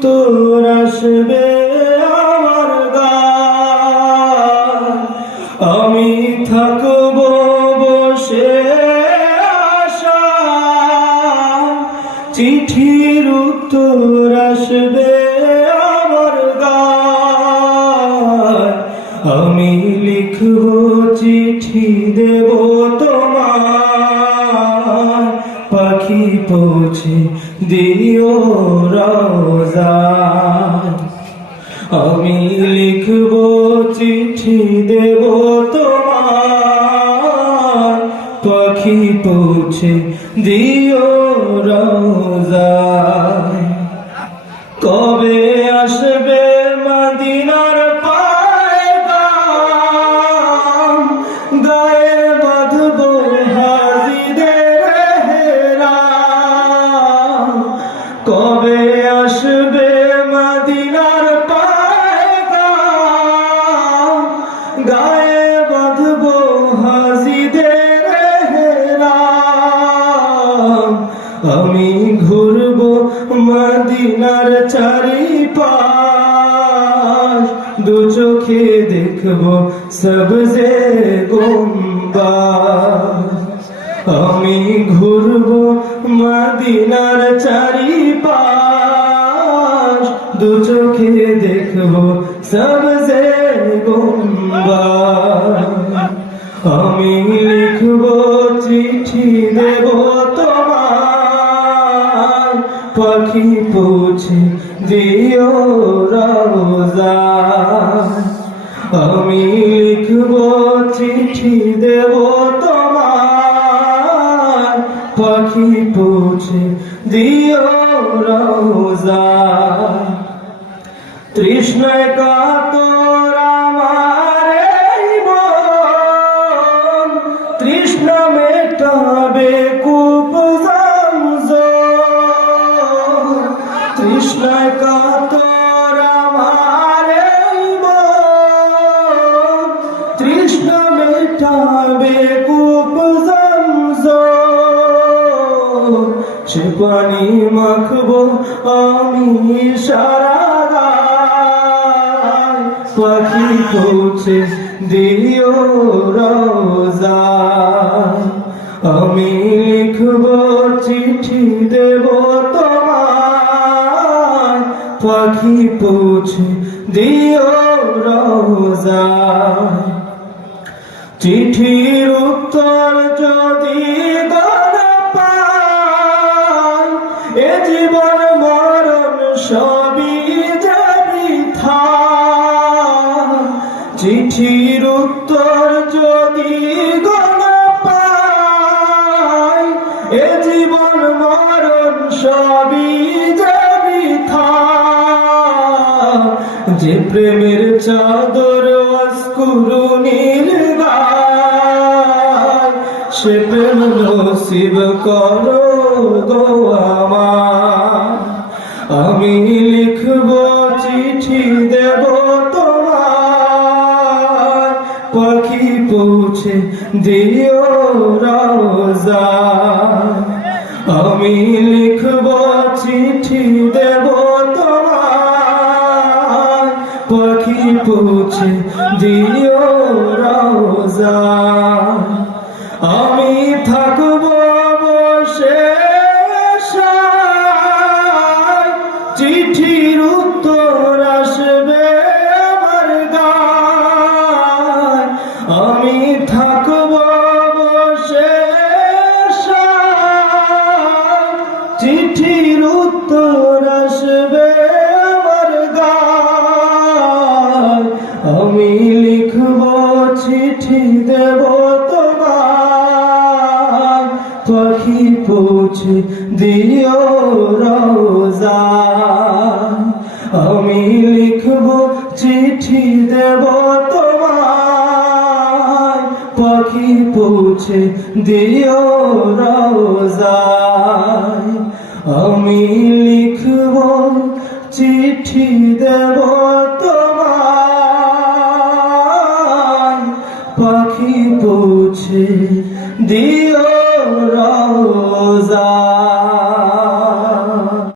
উত্তর আসবে আমার গায়, আমি থাকব বসে আশায়, চিঠির উত্তর আসবে আমার গায়, আমি লিখব চিঠি দেব তোমায়, পাখি পৌঁছে দিও রওজায়, আমি লিখব চিঠি দেব তোমায়, পাখি পৌঁছে দিও রওজায়। কবে আসবে মদিনার পায়গাম, গায়ে বাঁধব হাজিদের হেরাম, কবে আসবে মদিনার পায়গাম, গায়ে বাঁধব হাজিদের হেরাম, আমি ঘুরব মদিনার চারিপাশ, দু চোখে দেখব সবজে গুম্বাদ, আমি ঘুরব মদিনার চারিপাশ, দু চোখে দেখব সবজে গুম্বাদ, আমি লিখব চিঠি দেব তোমায়, পাখি পৌঁছে দিও রওজায়, আমি লিখব চিঠি দেব তোমায়, পাখি পৌঁছে দিও রওজায়। তৃষ্ণায় কাতর আমার এই মন, তৃষ্ণা মেটাবে কূপ জমজম, তৃষ্ণায় কাতর আমার এই মন, তৃষ্ণা মেটাবে কূপ জমজম, সে পানি মাখবো আমি সারা গায়, পাখি পৌঁছে দিও রওজায়, আমি লিখব চিঠি দেব তোমায়, পাখি পৌঁছে দিও রওজায়। চিঠির উত্তর যদি না পাই, এ জীবন মরণ সবই যাবি থা, চিঠির উত্তর যদি না পাই, এ জীবন মরণ সবই যাবি থা, যে প্রেমের চাদর অস্কুরুনীল গায়, সে প্রেম নসিব করো গো আমার, আমি লিখব চিঠি দেব তোমায়, পাখি পৌঁছে দিও রওজায়, আমি লিখব চিঠি দেব তোমায়, পাখি পৌঁছে দিও রওজায়, আমি থাকব বসে আশায়, চিঠির উত্তর আসবে আমার গায়, আমি থাকব বসে আশায়, চিঠির উত্তর আসবে আমার গায়, আমি লিখব চিঠি দেব তোমায়, পাখি পৌঁছে দিও রওজায়, আমি লিখব চিঠি দেব তোমায়, পাখি পৌঁছে দিও